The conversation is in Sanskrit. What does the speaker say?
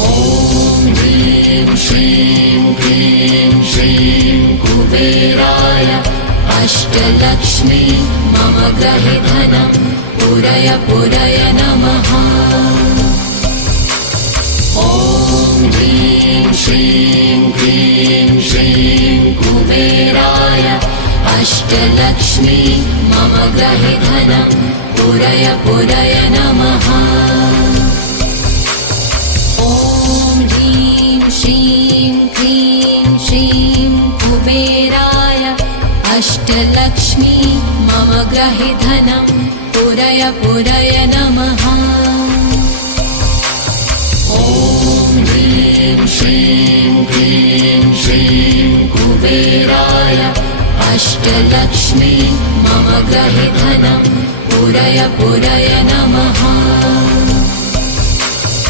ॐ ह्रीं श्रीं क्लीं श्रीं कुबेराय अष्टलक्ष्मी मम गृहे धनं पुरय पुरय नमः। ॐ ह्रीं श्रीं क्लीं श्रीं कुबेराय अष्टलक्ष्मी मम गृहे धनं पुरय पुरय नमः। ॐ ह्रीं श्रीं क्लीं श्रीं कुबेराय अष्टलक्ष्मी मम गृहे धनं पुरय पुरय नमः। ॐ ह्रीं श्रीं क्लीं श्रीं कुबेराय अष्टलक्ष्मी मम गृहे धनं पुरय पुरय नमः।